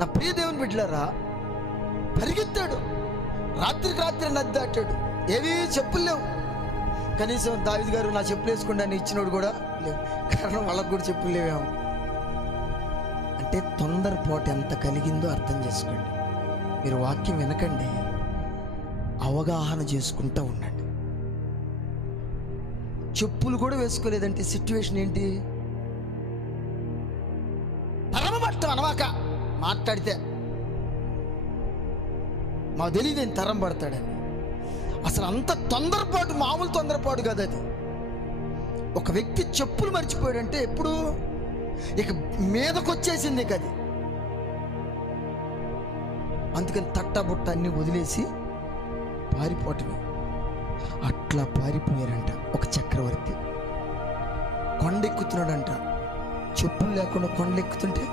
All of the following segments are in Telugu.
నా ప్రియ దేవుని బిడ్డలారా, పరిగెత్తాడు, రాత్రికి రాత్రి నది దాటాడు. ఏవీ చెప్పులు లేవు. కనీసం దావీదు గారు నా చెప్పులు వేసుకోండి అని ఇచ్చినోడు కూడా లేవు. కారణం వాళ్ళకు కూడా చెప్పులు లేవేమో. అంటే తొందరపాటు ఎంత కలిగిందో అర్థం చేసుకోండి. మీరు వాక్యం వినకండి, అవగాహన చేసుకుంటూ ఉండండి. చెప్పులు కూడా వేసుకోలేదంటే సిచ్యువేషన్ ఏంటి? తరమబట్టం అనవాక మాట్లాడితే మాకు తెలియదు తరం పడతాడని. అసలు అంత తొందరపాటు మామూలు తొందరపాటు కాదు అది. ఒక వ్యక్తి చెప్పులు మర్చిపోయాడంటే ఎప్పుడు ఇక మీదకొచ్చేసింది ఇక అది. అందుకని తట్టబుట్ట అన్ని వదిలేసి పారిపోవటమే. అట్లా పారిపోయారంట. ఒక చక్రవర్తి కొండెక్కుతున్నాడంట. చెప్పులు లేకుండా కొండెక్కుతుంటే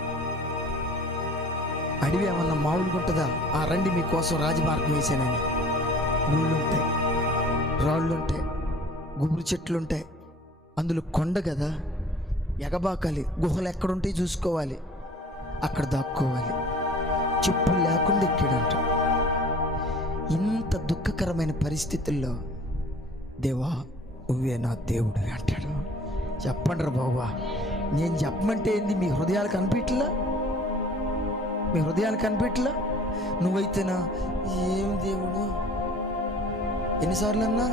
అడవి ఏమన్నా మామూలుగా ఉంటుందా? ఆ రండి మీకోసం రాజమార్గం వేసానని. ముళ్ళుంటాయి, రాళ్ళుంటాయి, గుబురు చెట్లుంటాయి. అందులో కొండ కదా, ఎగబాకాలి. గుహలు ఎక్కడుంటాయి చూసుకోవాలి, అక్కడ దాక్కోవాలి. చెప్పులు లేకుండా ఎక్కాడంట. ఇంత దుఃఖకరమైన పరిస్థితుల్లో దేవా నువ్వే నా దేవుడు అంటాడు. చెప్పండి రా బాబా, నేను చెప్పమంటే ఏంది? మీ హృదయాలకు అనిపించలా? మీ హృదయానికి అనిపించలా? నువ్వైతేనా ఏం దేవుడు ఎన్నిసార్లు అన్నా